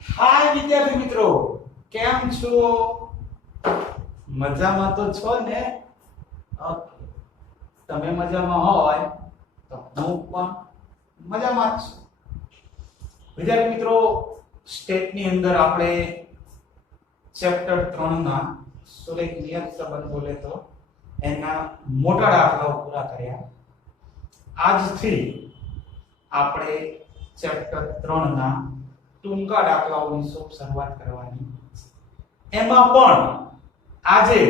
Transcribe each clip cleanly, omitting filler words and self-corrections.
હાય વિદ્યાર્થી મિત્રો, કેમ છો? મજામાં તો છો ને? ઓકે. તમે મજામાં હોય તો હું પણ મજામાં જ છું. વિદ્યાર્થી મિત્રો, સ્ટેટની અંદર આપણે ચેપ્ટર 3 ના સુરેખ નિયત સંબંધ બોલે તો એના મોટા દાખલાઓ પૂરા કર્યા. આજથી આપણે ચેપ્ટર 3 ના ટૂંકા દાખલાઓની શરૂઆત કરવાની. એમાં પણ આજે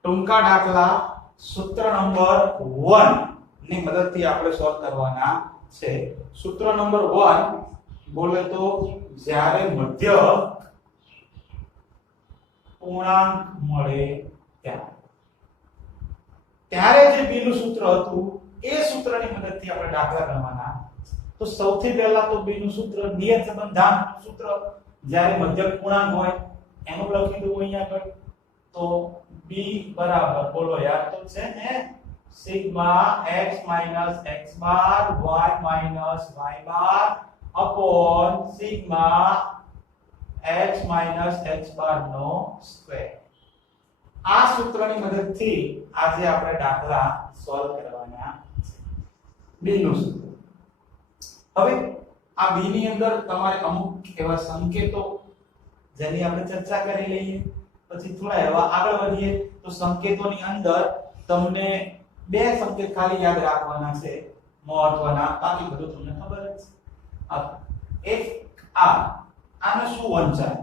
ટૂંકા દાખલા સૂત્ર નંબર 1 ની મદદથી આપણે સોલ્વ કરવાના છે. સૂત્ર નંબર 1 બોલે તો જ્યારે મધ્ય પૂર્ણાંક મળે ત્યારે જે b નું સૂત્ર હતું એ સૂત્રની મદદથી આપણે દાખલા ગણવાના. તો સૌથી પહેલા તો b નું સૂત્ર નિયત સંબંધાંક સૂત્ર, જ્યારે મધ્યક પૂર્ણાંક હોય એનું લખી દઉં અહીંયા આગળ. તો b બરાબર બોલો યાર, તો છે ને સિગ્મા x - x બાર y - y બાર અપોન સિગ્મા x - x બાર નો સ્ક્વેર. આ સૂત્રની મદદથી આજે આપણે દાખલા સોલ્વ કરવાના છે. b નું સૂત્ર. હવે આ b ની અંદર તમારે અમુક એવા સંકેતો જેની આપણે ચર્ચા કરી લઈએ, પછી થોડા એવા આગળ વધીએ. તો સંકેતોની અંદર તમને બે સંકેત ખાલી યાદ રાખવાના છે મહત્વના, બાકી બધું તમને ખબર જ છે. એક આને શું વંચાય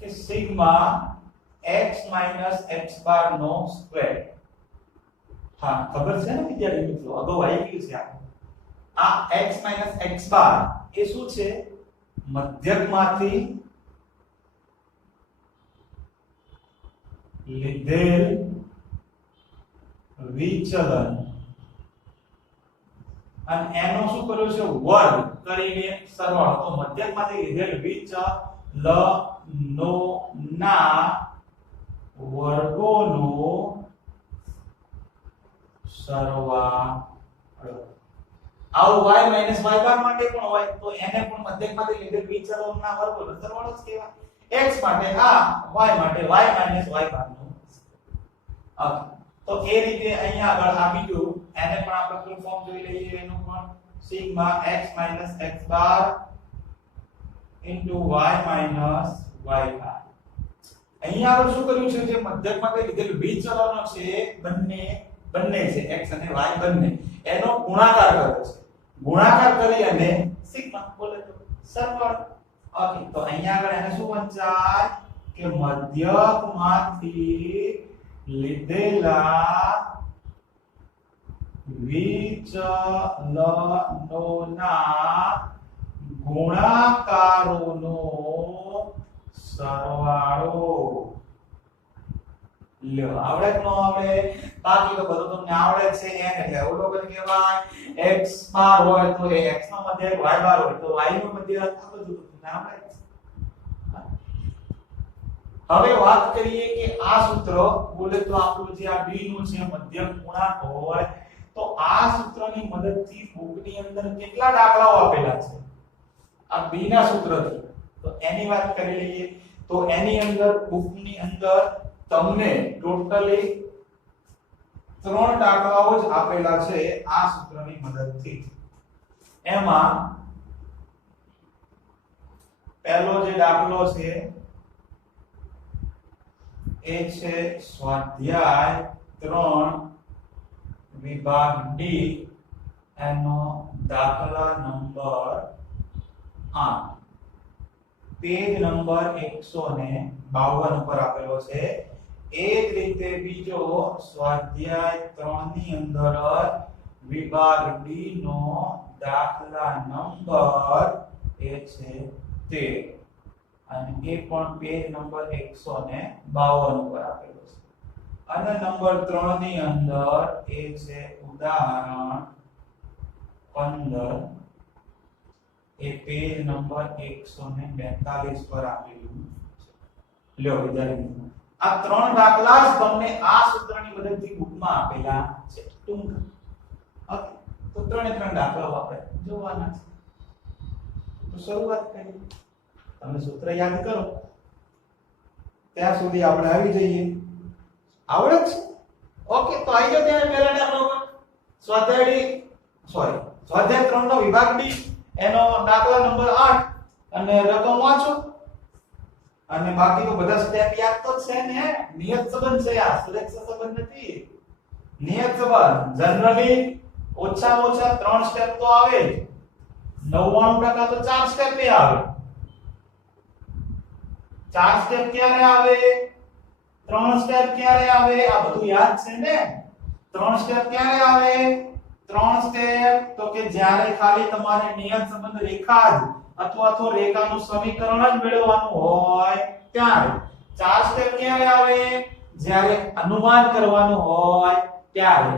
કે સિગ્મા x - x બાર નો સ્ક્વેર. હા, ખબર છે ને વિદ્યાર્થી મિત્રો, અગાઉ આવી ગયું છે આ x - x બાર એ શું છે? મધ્યકમાંથી લીધેલ વિચલન અને એનો શું કર્યું છે? વર્ગ કરીને સરવાળો. તો મધ્યકમાંથી લીધેલ વિચલનો ના વર્ગોનો સરવાળો. આવું y - y બાર માટે પણ હોય તો એને પણ મધ્યકમાંથી લીધેલ વિચલનના વર્ગોનો સરવાળો જ કહેવાય. x માટે આ, y માટે y - y બાર નો. તો એ રીતે અહીંયા આગળ આ બીજું એને પણ આપણે ફૂલ ફોર્મ જોઈ લઈએ. એનું પણ સિગ્મા x - x બાર ઇન્ટુ y - y બાર. અહીંયા આગળ શું કર્યું છે? જે મધ્યકમાંથી લીધેલ વિચલનો છે બંને છે x અને y બંને, એનો ગુણાકાર કર્યો છે. ગુણાકાર કરી અને સિગ્મા બોલે તો સરવાળો. ઓકે, તો અહીંયા આગળ એને શું વંચાય કે મધ્યકમાંથી લીધેલા વિચલનોના ગુણાકારોનો સરવાળો. લ્યો, આવડે કે ન આવડે? બાકી તો બધું તમને આવડે છે. n એટલે અવલોકન કહેવાય. x બાર હોય તો એ x નો મધ્યક, y બાર હોય તો y નો મધ્યક. આ બધું તમને આવડે છે. હવે વાત કરીએ કે આ સૂત્ર બોલે તો આપણું જે આ b નું છે મધ્યક પૂર્ણાંક હોય તો આ સૂત્રની મદદથી બુકની અંદર કેટલા દાખલાઓ આપેલા છે આ b ના સૂત્રથી, તો એની વાત કરી લઈએ. તો એની અંદર બુકની અંદર તમને ટોટલી 3 દાખલાઓ જ આપેલા છે આ સૂત્રની મદદથી. એમાં પહેલો જે દાખલો છે એ છે સ્વાધ્યાય 3 વિભાગ ડી એનો દાખલા નંબર 8, પેજ નંબર 152 ઉપર આપેલો છે. એ જ રીતે બીજો સ્વાધ્યાય 3 ની અંદર વિભાગ ડી નો દાખલા નંબર એ છે 13 અને એ પણ પેજ નંબર 152 ઉપર આપેલો છે. અને નંબર 3 ની અંદર એ છે ઉદાહરણ 15, એ પેજ નંબર 142 પર આપેલું છે. લ્યો વિદ્યાર્થી મિત્રો, આ 3 દાખલા જ તમને આ સૂત્રની મદદથી બુકમાં આપેલા છે ટૂંકા. ઓકે, તો 3 દાખલાઓ આપણે જોવાના છે. તો શરૂઆત કરીએ. તમે સૂત્ર યાદ કરો ત્યાં સુધી આપણે આવી જઈએ. આવડે છે? ઓકે, તો આવી જાઓ ત્યાં પહેલા દાખલા પર. સ્વાધ્યાય 3 નો વિભાગ ડી એનો દાખલા નંબર 8 અને રકમ વાંચો. અને બાકી તો બધા સ્ટેપ યાદ તો છે ને. નિયત સંબંધ છે આ, સુરેખ સંબંધ નથી. નિયત સંબંધ જનરલી ઓછામાં ઓછા 3 સ્ટેપ તો આવે જ. 99% તો 4 સ્ટેપ એ આવે. 4 સ્ટેપ ક્યારે આવે? 3 સ્ટેપ ક્યારે આવે? આ બધું યાદ છે ને. 3 સ્ટેપ ક્યારે આવે? 3 સ્ટેપ તો કે જ્યારે ખાલી તમારે નિયત સંબંધ રેખા જ અથવા તો રેખાનું સમીકરણ જ મેળવવાનું હોય ત્યારે. 4 સ્ટેપ ક્યારે આવે? જ્યારે અનુમાન કરવાનું હોય ત્યારે.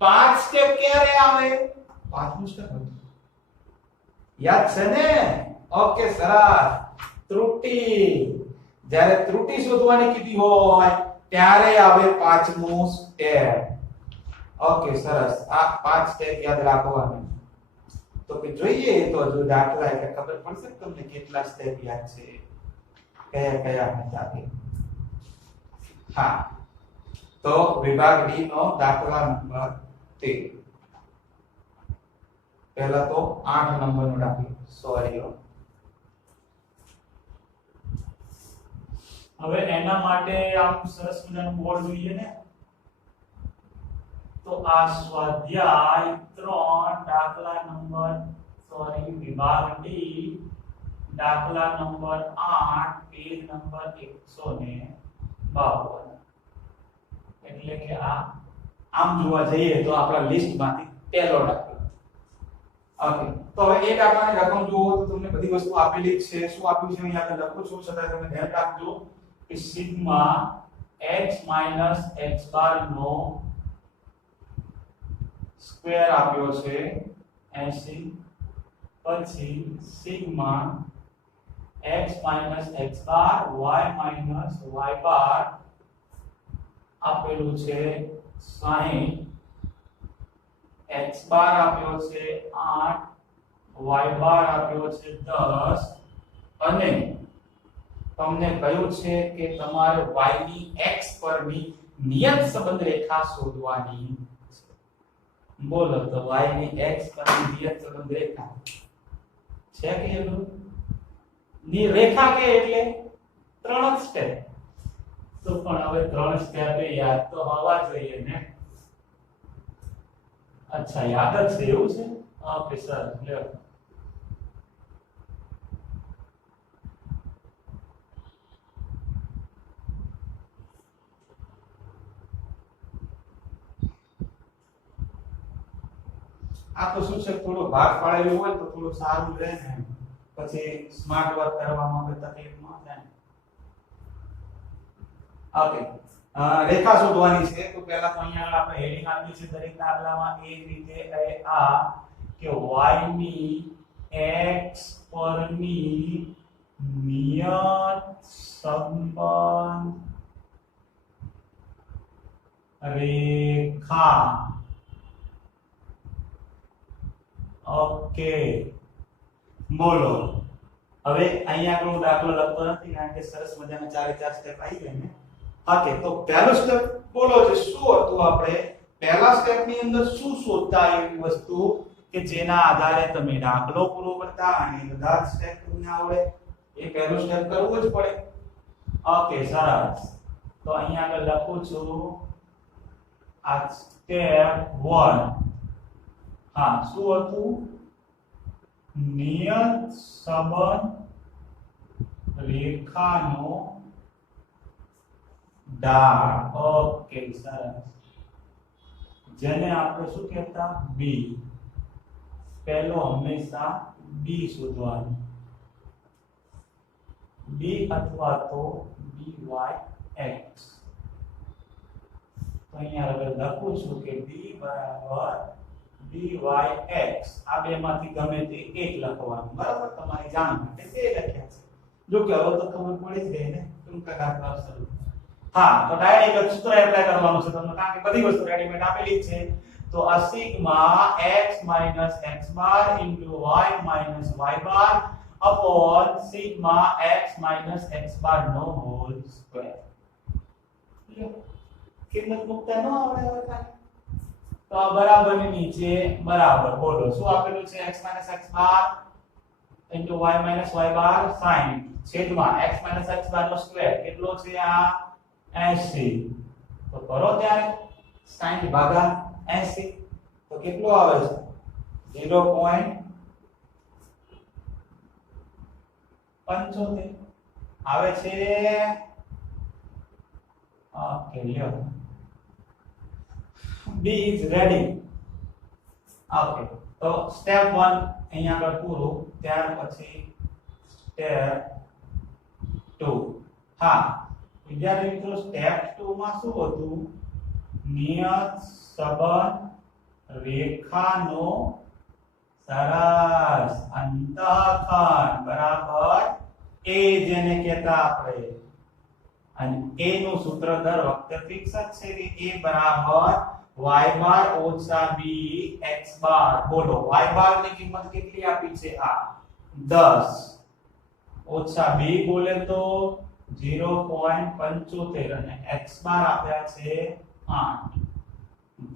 5 સ્ટેપ ક્યારે આવે? 5મું સ્ટેપ યાદ છે ને? ઓકે, સરસ. ત્રુટિ, જ્યારે ત્રુટિ શોધવાની કીધી હોય ત્યારે આવે 5મું સ્ટેપ. ઓકે, સરસ. આ 5 સ્ટેપ યાદ રાખવાના. તો કે જોઈએ તો જો દાખલા એટલે ખબર પડશે તમને કેટલા સ્ટેપ યાદ છે, કયા કયા હતા કે. હા, તો વિભાગ ડી નો દાખલા નંબર 13. પહેલા તો 8 નંબરનો દાખલો. સોરી. હવે એના માટે આમ સરસ મજાનું બોર્ડ જોઈએ ને. તો આ સ્વાધ્યાય 3 દાખલા નંબર વિભાગ ડી દાખલા નંબર 8 પેજ નંબર 152. એટલે કે આ આમ જોવા જઈએ તો આપણા લિસ્ટમાંથી પહેલો દાખલો. ઓકે, તો હવે એ દાખલાની રકમ જુઓ તો તમને બધી વસ્તુ આપેલી જ છે. શું આપ્યું છે અહીંયા આગળ લખું છું, છતાં તમે ધ્યાન રાખજો કે સિગ્મા x - x બાર નો સ્ક્વેર આપ્યો છે 80, પછી સિગ્મા x - x બાર y - y બાર આપેલું છે 60, x બાર આપ્યો છે 8, y બાર આપ્યો છે 10 અને તમને કહ્યું છે કે તમારે y ની x પરની નિયત સંબંધ રેખા શોધવાની છે. બોલો તો y ની x પરની નિયત સંબંધ રેખા છે કે એવું? ની રેખા કે એટલે 3 સ્ટેપ. તો પણ હવે 3 સ્ટેપ એ યાદ તો હોવા જોઈએ ને. અચ્છા, યાદ જ છે એવું છે? ઓકે સર, લ્યો. આ તો શું છે, થોડો ભાગ પાડેલો હોય તો થોડું સારું રહે ને. પછી સ્માર્ટ વર્ક કરવામાં કોઈ તકલીફ ન થાય. ઓકે, રેખા શોધવાની છે. તો પહેલા તો અહીંયા આપણે હેડિંગ આપી છે દરેક દાખલામાં એ રીતે આ કે y ની x પરની નિયત સંબંધ રેખા. ઓકે, બોલો. હવે અહીંયા આપણો દાખલો લખતો નથી કારણ કે સરસ મજાના 4 સ્ટેપ આવી ગયા ને. ઓકે, તો પહેલો સ્ટેપ બોલો છે શું હતું? આપણે પહેલા સ્ટેપ ની અંદર શું શોધતા એવી વસ્તુ કે જેના આધારે તમે દાખલો પૂરો કરતા અને બધા સ્ટેપ તમને આવડે. એ પહેલો સ્ટેપ કરવો જ પડે. ઓકે, સરસ. તો અહીંયા આગળ લખું છું આ સ્ટેપ 1. હા, શું હતું? નિયત સંબંધ રેખાનો ઢાળ. ઓકે, સરસ. જેને આપણે શું કહેતા? બી. પહેલો હંમેશા બી શોધવાનું. બી અથવા તો BYX. તો અહીંયા આગળ લખું છું કે b બરાબર BYX. આ બેમાંથી ગમે તે એક લખવાનું. બરાબર, તમારી જાણ માટે તે લખ્યા છે. જો કે હવે તો ખબર પડી જ ગઈ ને ટૂંકા દાખલા શરૂ. હા, તો ડાયરેક્ટ સૂત્ર એપ્લાય કરવાનું છે તમને કારણ કે બધી વસ્તુ રેડીમેડ આપેલી છે. તો આ સિગ્મા x - x બાર y - y બાર upon sigma x minus x bar નો હોલ સ્ક્વેર. કિંમત મુકતા ન આવડે હવે કાંઈ તો આ બરાબર ની નીચે બરાબર બોલો શું આપેલું છે x x બાર into y y બાર sin છેદમાં x x બાર નો સ્ક્વેર કેટલો છે આ 80 તો કરો ત્યારે 60 ભાગા 80 તો કેટલો આવે છે 0.75 આવે છે. ઓકે લ્યો B is ready. ઓકે તો સ્ટેપ 1 અહીંયા આગળ પૂરું. ત્યાર પછી સ્ટેપ 2. હા વિદ્યાર્થી મિત્રો સ્ટેપ 2 માં શું હતું નિયત સંબંધ રેખાનો સરસ અંતઃખંડ બરાબર a જેને કહેતા આપણે અને a નું સૂત્ર દર વખતે ફિક્સ જ છે કે a બરાબર y બાર ઓછા b x બાર. બોલો y બાર ની કિંમત કેટલી આપી છે આ 10 ઓછા b બોલે તો 0.75 અને x બાર આપ્યા છે 8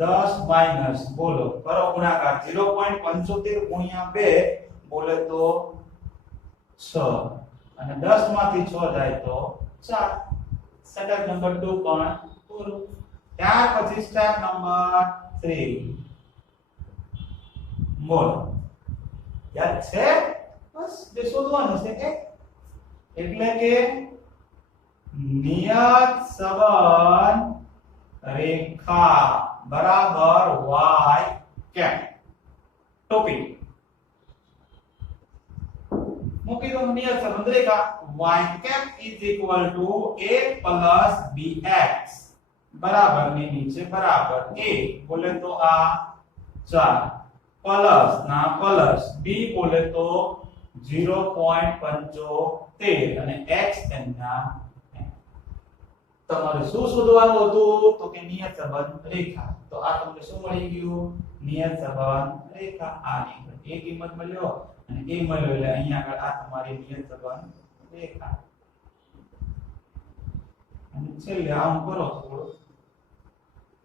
10 માઈનસ બોલો કરો ગુણાકાર 0.75 ગુણ્યા 2 બોલે તો 6 અને 10 માંથી 6 જાય તો 4. સ્ટેપ નંબર 2 પણ પૂરું. ત્યાર પછી સ્ટેપ નંબર 3 બોલો યાદ છે બસ જે શોધવાનું છે એટલે કે નિયત સંબંધ રેખા બરાબર y કેપ ટોપી મૂકી દો. નિયત સંબંધ રેખા y cap is equal to a plus bx બરાબર ની નીચે બરાબર a બોલે તો આ 4 પ્લસ ના પ્લસ b બોલે તો 0.75 અને x એના તમારે શું શોધવાનું હતું તો કે નિયત સંબંધ રેખા. તો આ તમને શું મળી ગયું નિયત સંબંધ રેખા. આ ની એ કિંમત મળ્યો અને એ મળ્યો એટલે અહીંયા આગળ આ તમારી નિયત સંબંધ રેખા. અને છેલ્લે આમ કરો થોડું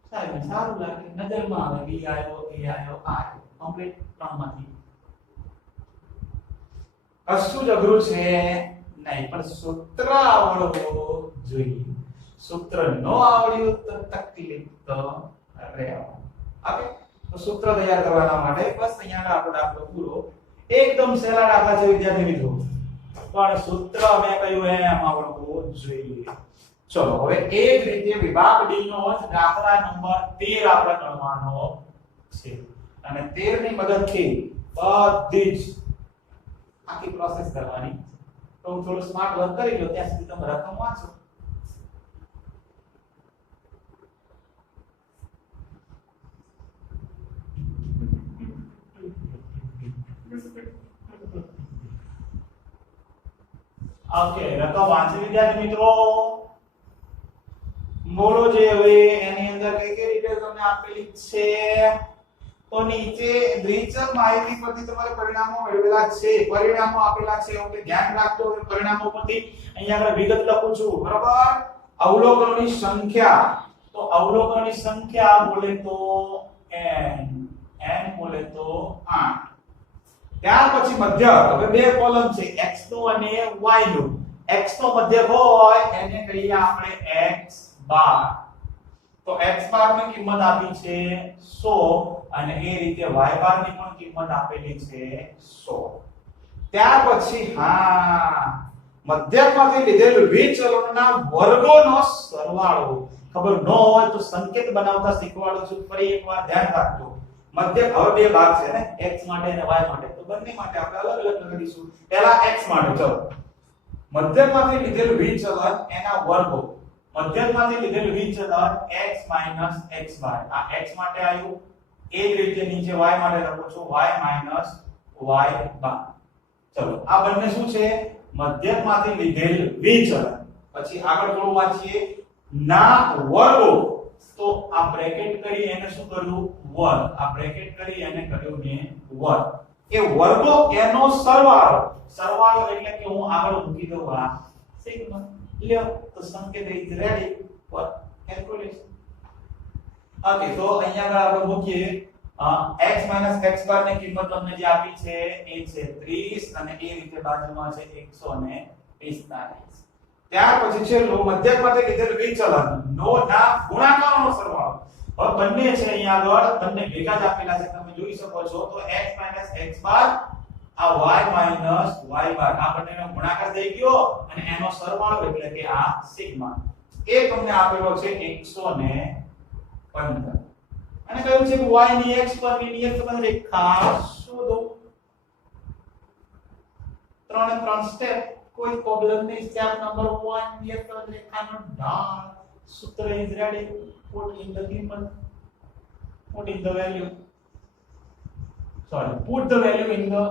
સાહેબ સારું લાગે નજરમાં આવે b આવ્યો a આવ્યો આ કમ્પ્લીટ ત્રણમાંથી કશું જ અઘરું છે નહીં પણ સૂત્ર આવડવું જોઈએ. સૂત્ર નો આવડ્યું તો તકલીફ તો રહેવા. ઓકે તો સૂત્ર તૈયાર કરવાના માટે બસ અહીંયા આપણો દાખલો પૂરો. એકદમ સહેલા દાખલા છે વિદ્યાર્થી મિત્રો પણ સૂત્ર અમે કહ્યું એમ આવડવું જોઈએ. ચલો હવે એ જ રીતે વિભાગ ડી નો દાખલા નંબર 13 આપણે ગણવાનો છે અને 13 ની મદદથી બધી જ આખી પ્રોસેસ કરવાની. તો હું થોડું સ્માર્ટ વર્ક કરી લો ત્યાં સુધી તમે રકમ વાંચો. ઓકે રકમ વાંચી વિદ્યાર્થી મિત્રો બોલો જે હવે એની અંદર કઈ કઈ ડિટેલ તમને આપેલી છે તો નીચે દ્વિચલ માહિતી પરથી તમારે પરિણામો મેળવેલા છે. પરિણામો આપેલા છે ઓકે ધ્યાન રાખજો. હવે પરિણામો પરથી અહીંયા આગળ વિગત લખું છું બરાબર. અવલોકનોની સંખ્યા તો અવલોકનોની સંખ્યા બોલે તો n બોલે તો 8. ત્યાર પછી મધ્યક હવે બે કોલમ છે x નો અને y નો. x નો મધ્યક હોય એને કહીએ આપણે x બાર. તો x બાર ની કિંમત આપી છે 100 અને એ રીતે y બાર ની પણ કિંમત આપેલી છે 100. ત્યાર પછી હા મધ્યકમાંથી લીધેલ વિચલનના વર્ગોનો સરવાળો. ખબર ન હોય તો સંકેત બનાવતા શીખવાડું છું. ફરી એકવાર ધ્યાન રાખજો. મધ્યક હવે બે ભાગ છે ને x માટે અને y માટે. તો બંને માટે આપણે અલગ અલગ કરીશું. પહેલા x માટે ચલો મધ્યકમાંથી લીધેલ વિચલન એના વર્ગો. મધ્યકમાંથી લીધેલ વિચલન x - x બાર. આ x માટે આવ્યું. એ જ રીતે નીચે y માટે લખું છું y - y બાર. ચલો આ બંને શું છે મધ્યકમાંથી લીધેલ વિચલન. પછી આગળ થોડું વાંચીએ ના વર્ગો. તો આ બ્રેકેટ કરી એને શું કર્યું વર્ગ. આ બ્રેકેટ કરી એને કર્યું ને વર્ગ. એ વર્ગો એનો સરવાળો, સરવાળો એટલે કે હું આગળ મૂકી દઉં આ સિગ્મા. લ્યો તો સંકેત is ready for calculation. Okay, તો અહીંયા આગળ આપણે મૂકીએ x - x બાર ની કિંમત તમને જે આપી છે એ છે 30 અને એ રીતે બાજુમાં છે 145. ત્યાર પછી છેલ્લું મધ્યક માટે લીધેલું વિચલન નો ના ગુણાકારનો સરવાળો. હવે બંને છે અહીંયા આગળ બંને ભેગા જ આપેલા છે, તમે જોઈ શકો છો. તો x - x બાર આ y - y બાર આ બંનેનો ગુણાકાર થઈ ગયો અને એનો સરવાળો એટલે કે આ સિગ્મા એ તમને આપેલો છે 115. અને કહ્યું છે કે y ની x પરની નિયત સંબંધ રેખા શોધો. 3 સ્ટેપ, કોઈ પ્રોબ્લેમ નહીં. સ્ટેપ નંબર 1 નિયત સંબંધ રેખાનો ઢાળ. સૂત્ર is ready. put in the કિંમત, put in the value, sorry, put the value in the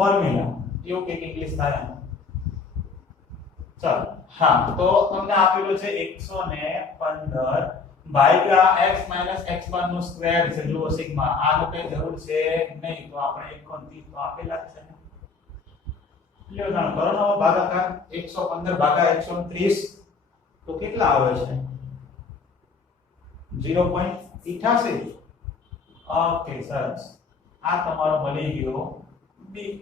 formula. એવું કે ઇંગ્લિશ થાય. ચાલો, હા, તો તમને આપેલું છે 115 ભાગ્યા x - x બાર નો સ્ક્વેર છે. જો સિગ્મા આ તો કઈ જરૂર છે નહીં, તો આપણે 130 તો આપેલા જ છે ને. લ્યો જાણ કરો નો ભાગાકાર 115 ભાગ્યા 130 તો કેટલા આવે છે? 0.88. ઓકે, સરસ. આ તમારો મળી ગયો બી.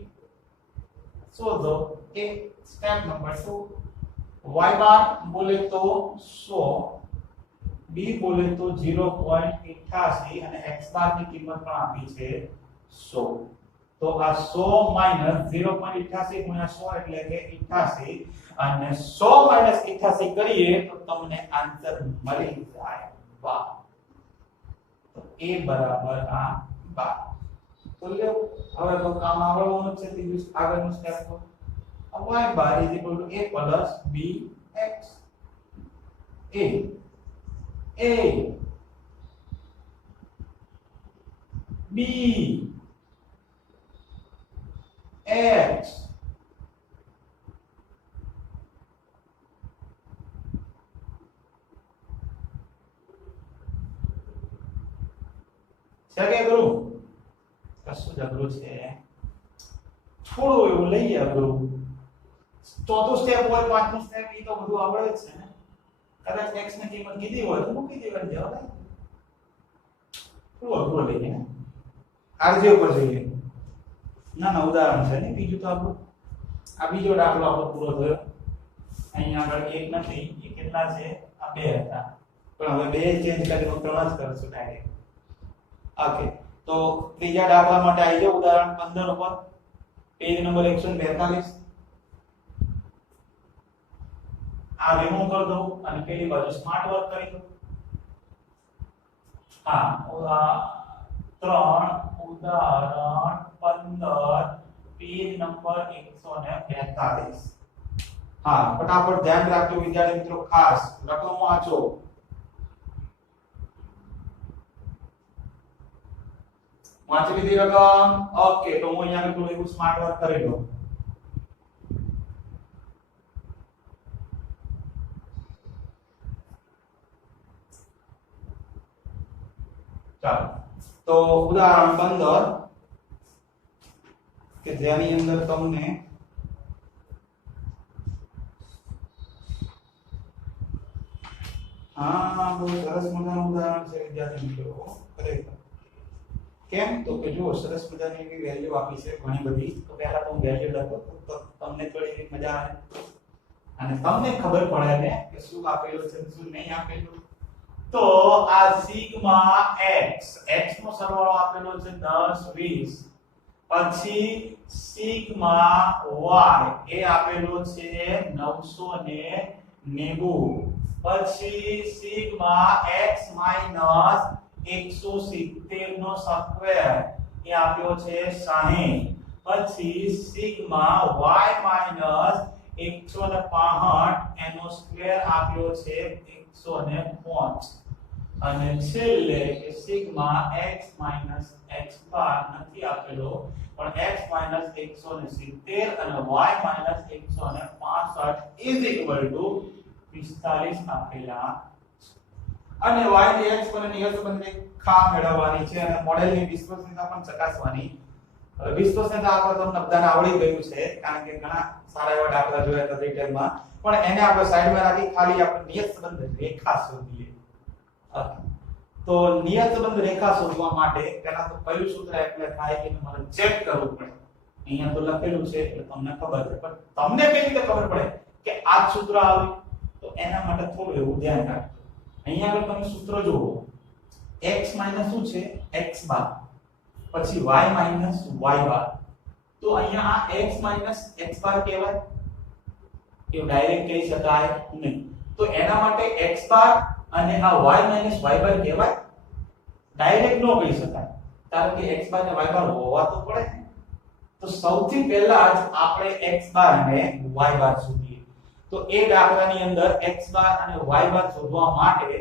શોધો કે સ્ટેપ નંબર 2 y બાર બોલે તો 100, b બોલે તો 0.88 અને x બાર ની કિંમત પણ આપી છે 100. તો આ 100 - 0.88 ગુણ્યા 100 એટલે કે 88 અને 100 - 88 કરીએ તો તમને આન્સર મળી જાય 12. તો a બરાબર આ 12. તો લ્યો હવે તો કામ આવડવાનું છે. ત્રીજું આગળનું સ્ટેપ તો y bar a plus bx. a b x છે કે કરું કશું જગરું છે, થોડું એવું લઈએ અઘરું. ચોથું સ્ટેપ હોય, પાંચમું સ્ટેપ, એ તો બધું આવડે જ છે ને. કદાચ x ની કિંમત કીધી હોય તો મૂકી દેવાની જવાબ. થોડું અઘરું લઈએ ને, આરજે ઉપર જોઈએ. ના ઉદાહરણ છે ને. બીજું તો આપણું આ બીજો દાખલો આપણો પૂરો થયો. અહીંયા આગળ એક નથી, એ કેટલા છે? આ બે હતા, પણ હવે બે ચેન્જ કરીને 3 જ કરશું ડાયરેક્ટ. ઓકે, તો ત્રીજા દાખલા માટે આવી જાઓ ઉદાહરણ 15 ઉપર, પેજ નંબર 142. આ રિમૂવ કરી દો અને પેલી બાજુ સ્માર્ટ વર્ક કરી દો. હા, 3 ઉદાહરણ 15 પેજ નંબર 142. હા, ફટાફટ ધ્યાન રાખજો વિદ્યાર્થી મિત્રો, ખાસ રકમ વાંચો. વાંચી લીધી રકમ? ઓકે, તો હું અહીંયા થોડું એવું સ્માર્ટ વર્ક કરી દઉં. ચાલો, તો ઉદાહરણ 15 કે જેની અંદર તમને હા બહુ સરસ મજાનું ઉદાહરણ છે વિદ્યાર્થી મિત્રો. ખરેખર કેમ તો કે જો સરસ મજાની એવી વેલ્યુ આપી છે ઘણી બધી. તો પહેલા તો હું વેલ્યુ લખો તો તમને થોડી મજા આવે અને તમને ખબર પડે ને કે શું આપેલું છે શું નહીં આપેલું. તો આ સિગ્મા x, x નો સરવાળો આપેલો છે 10 20, પછી સિગ્મા y એ આપેલો છે 990, પછી સિગ્મા x માઈનસ 170 નો સ્ક્વેર એ આપ્યો છે 60, પછી સિગ્મા y માઈનસ 165 એનો સ્ક્વેર આપ્યો છે 105, અને છેલ્લે કે સિગ્મા x માઈનસ x બાર નથી આપેલો પણ x માઈનસ 170 અને y minus 165 is equal to 45 આપેલા. અને y ની x પર નિયત સંબંધ રેખા મેળવવાની છે અને મોડેલની વિશ્વસનીયતા પણ ચકાસવાની હવે વિશ્વસનીયતા આપણે તમને બધાને આવડી ગયું છે કારણ કે ઘણા સારા એવા દાખલા જોયા હતા ડિટેલમાં, પણ એને આપણે સાઈડમાં રાખી ખાલી આપણે નિયત સંબંધ રેખા શોધીએ. તો નિયત સંબંધ રેખા શોધવા માટે પહેલા તો કયું સૂત્ર એપ્લાય થાય કે તમારે ચેક કરવું પડે. અહીંયા તો લખેલું છે એટલે તમને ખબર છે, પણ તમને કેવી રીતે ખબર પડે કે આ સૂત્ર આવ્યું? તો એના માટે થોડું એવું ધ્યાન રાખજો. અહીંયા આગળ તમે સૂત્ર જુઓ, x માઈનસ શું છે? x બાર, પછી y માઈનસ y બાર. તો અહીંયા આ x માઈનસ x બાર કહેવાય? એ ડાયરેક્ટ કહી શકાય નહીં. તો એના માટે x બાર અને આ y માઈનસ y બાર કહેવાય? ડાયરેક્ટ નો કહી શકાય, કારણ કે x બાર અને y બાર હોવા તો પડે ને. તો સૌથી પહેલા જ આપણે x બાર અને y બાર શોધીએ. તો એ દાખલાની અંદર x બાર અને y બાર શોધવા માટે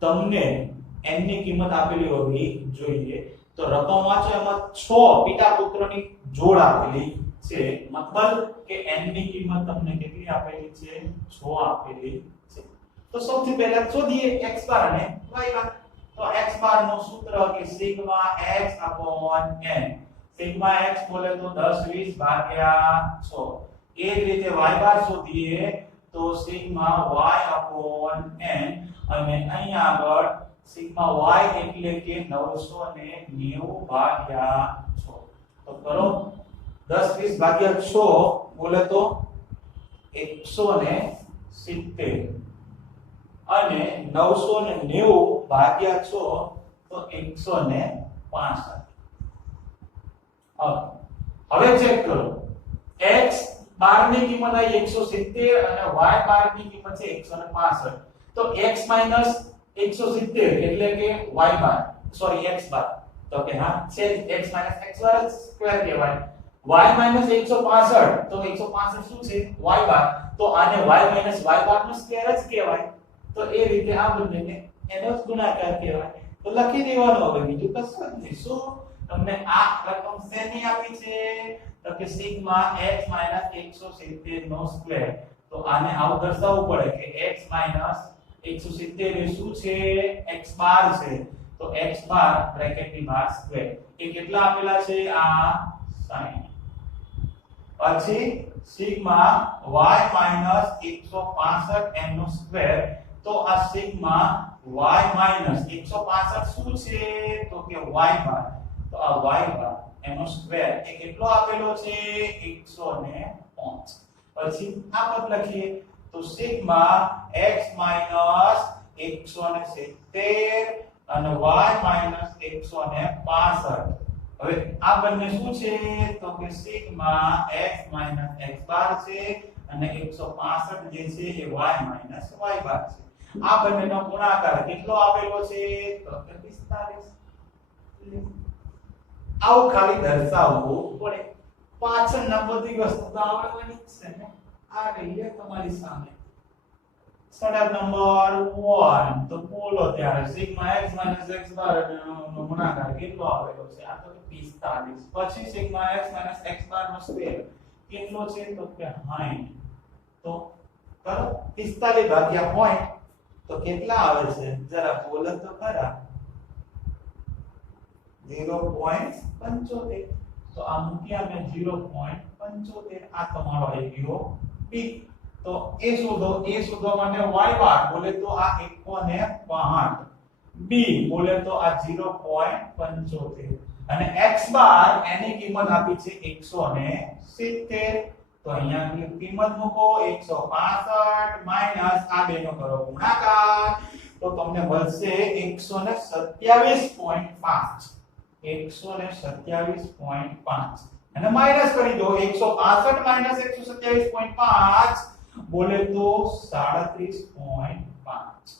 તમને n ની કિંમત આપેલી હોવી જોઈએ. તો રકમ વાંચો, એમાં 6 પિતા પુત્રની જોડ આપેલી છે, મતલબ કે n ની કિંમત તમને કેટલી આપેલી છે? 6 આપેલી છે. તો સૌથી પહેલા શોધીએ x બાર અને y બાર. તો x બાર નું સૂત્ર કે sigma x upon n. Sigma x બોલે તો 10 20 ભાગ્યા 6. એ જ રીતે y બાર શોધીએ તો સિગ્મા y upon n, અને અહીંયા આગળ સિગ્મા y એટલે કે 990 ભાગ્યા 6. તો કરો 10 20 ભાગ્યા 6 બોલે તો 170, અને 990 ભાગ્યા 6 તો 165. હવે ચેક કરો, x બાર ની કિંમત આવી 170 અને y બાર ની કિંમત છે 165. તો x માઈનસ 170 એટલે કે y બાર, સોરી x બાર, તો કે હા છે x માઈનસ x બાર સ્ક્વેર કહેવાય. y માઈનસ 165, તો 165 શું છે? y બાર. તો આને y માઈનસ y બાર નો સ્ક્વેર જ કહેવાય. તો એ રીતે આ બંનેને એનો જ ગુણાકાર કહેવાય. તો લખી દેવાનું. હવે બીજું કશું જ નહીં. શું તમને આ રકમ શેની આપી છે? તો કે સિગ્મા x માઈનસ 170 નો સ્ક્વેર. તો આને આવું દર્શાવવું પડે કે x માઈનસ 170 એ શું છે? x બાર છે. તો x બાર બ્રેકેટ ની બહાર સ્ક્વેર. એ કેટલા આપેલા છે? આ 60. પછી સિગ્મા y માઈનસ 165 n નો સ્ક્વેર. તો આ સિગ્મા y માઈનસ 165 શું છે? તો કે y બાર. તો આ y બાર એનો સ્ક્વેર એ કેટલો આપેલો છે? 105. પછી આ પદ લખીએ તો સિગ્મા x માઈનસ 170 અને y માઈનસ 165. હવે આ બંને શું છે? તો કે સિગ્મા x માઈનસ x બાર છે અને 165 જે છે એ y માઈનસ y બાર છે. આ બંનેનો ગુણાકાર કેટલો આપેલો છે? તો કે 45. આવું ખાલી દર્શાવવું પડે. પાછળના બધી વસ્તુ તો આવડવાની જ છે ને. આ રહી તમારી સામે સવાલ નંબર 1. તો બોલો ત્યારે સિગ્મા x x બાર નો ગુણાકાર કેટલો આવેલો છે? આ તો 45. પછી સિગ્મા x x બાર નો સ્ક્વેર કેટલો છે? તો કે 60. તો કરો 45 ભાગ્યા point તો કેટલા આવે છે? જરા બોલો તો ખરા. 0.75. તો આ મૂક્યા મેં 0.75. આ તમારો આવી ગયો b. તો એ શોધો. એ શોધવા માટે y બાર બોલે તો આ 1.5, b બોલે તો આ 0.75, અને x બાર એની કિંમત આપી છે 170. તો અહીંયા કિંમત મૂકો 165 માઈનસ આ બેનો કરો ગુણાકાર તો તમને મળશે 127.5. 127.5 અને માઈનસ કરી દો. 165 માઈનસ 127.5 બોલે તો 37.5.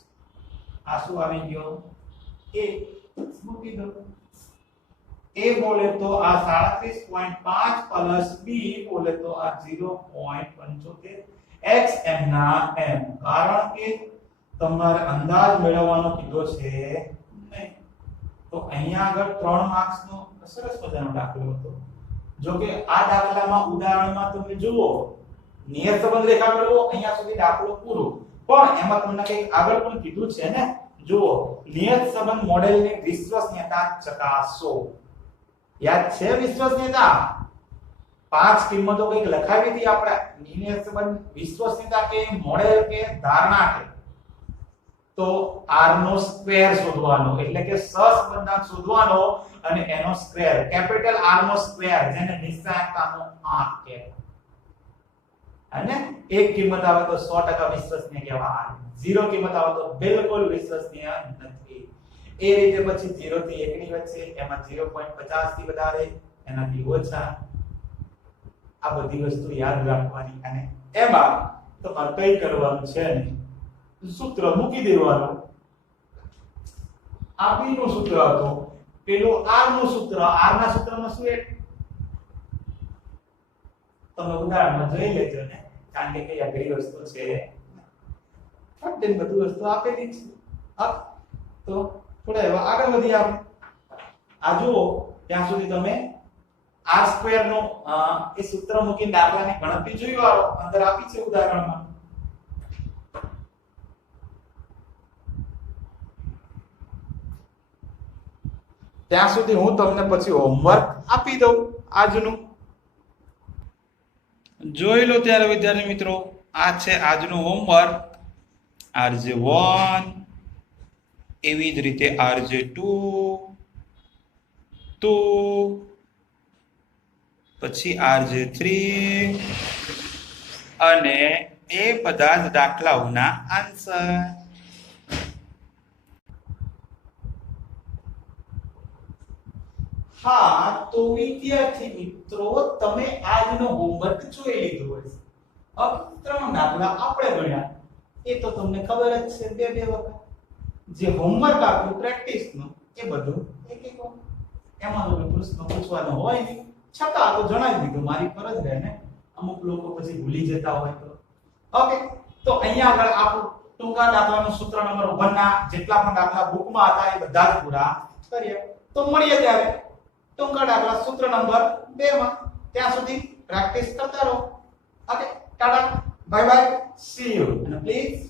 આ શું આવી ગયો? a મૂકી દો. a બોલે તો આ 37.5 પ્લસ b બોલે તો આ 0.75. x m ના m, કારણ કે તમારે અંદાજ મેળવવાનો કીધો છે નહીં. તો અહીંયા આગળ 3 માર્ક્સ નો સરસ મજાનો દાખલો હતો. જો કે આ દાખલામાં ઉદાહરણમાં તમે જુઓ નિયત સંબંધ રેખા મેળવો, અહીંયા સુધી દાખલો પૂરો. પણ એમાં તમને કંઈક આગળ પણ કીધું છે ને. જુઓ નિયત સંબંધ મોડેલની વિશ્વસનીયતા ચકાસો. યાદ છે વિશ્વસનીયતા? 5 કિંમતો કઈક લખાવી હતી આપણે. નિર્ણય સંબંધ, વિશ્વસનીયતા કે મોડેલ કે ધારણા કે. તો r નો સ્ક્વેર શોધવાનો, એટલે કે સહસંબંધાંક શોધવાનો અને એનો સ્ક્વેર, કેપિટલ R નો સ્ક્વેર, જેને નિશ્ચયાંકતાનો આંક કહેવાય. અને એક કિંમત આવે તો 100% વિશ્વસનીય કહેવાય. 0 કિંમત આવે તો બિલકુલ વિશ્વસનીય નથી. એ રીતે પછી 0 થી 1 ની વચ્ચે, એમાં 0.50 થી વધારે, એનાથી ઓછા. આ બધી વસ્તુ યાદ રાખવાની. અને એમાં તમારે કઈ કરવાનું છે નહીં, સૂત્ર મૂકી દેવાનું. આ b નું સૂત્ર હતું, પેલું r નું સૂત્ર. r ના સૂત્રમાં શું એક તમે ઉદાહરણમાં જોઈ લેજો ને, કારણ કે કઈ અઘરી વસ્તુ છે. ફક્ત બધી વસ્તુ આપેલી છે. તો થોડા એવા આગળ વધી આપણે. આ જુઓ ત્યાં સુધી તમે r² નો એ સૂત્ર મૂકીને દાખલાની ગણતરી જોઈ આવો. અંદર આપી છે ઉદાહરણમાં. ત્યાં સુધી હું તમને પછી હોમવર્ક આપી દઉં આજનું. જોઈ લો ત્યારે વિદ્યાર્થી મિત્રો, આ છે આજનું હોમવર્ક. rj1 એવી જ રીતે rj2 2 પછી rj3 અને એ બધા જ દાખલાઓના આન્સર. હા, તો વિદ્યાર્થી મિત્રો, તમે આજનો હોમવર્ક જોઈ લીધો હશે. હવે 3 દાખલા આપણે ગણ્યા, એ તો તમને ખબર જ છે, બે વખત. જે હોમવર્ક આપ્યું પ્રેક્ટિસનું, એ બધું એક એમાં તો પ્રશ્ન પૂછવાનો હોય નહીં, છતાં આ તો જણાવી દીધું, મારી ફરજ રહે ને. અમુક લોકો પછી ભૂલી જતા હોય તો. ઓકે, તો અહીંયા આગળ આપણું ટૂંકા દાખલાનું સૂત્ર નંબર 1 ના જેટલા પણ દાખલા બુકમાં હતા એ બધા જ પૂરા કરીએ. તો મળીએ ત્યારે ટૂંકા દાખલા સૂત્ર નંબર 2 માં. ત્યાં સુધી પ્રેક્ટિસ કરતા રહો. Okay, Tata, bye bye, C you. અને પ્લીઝ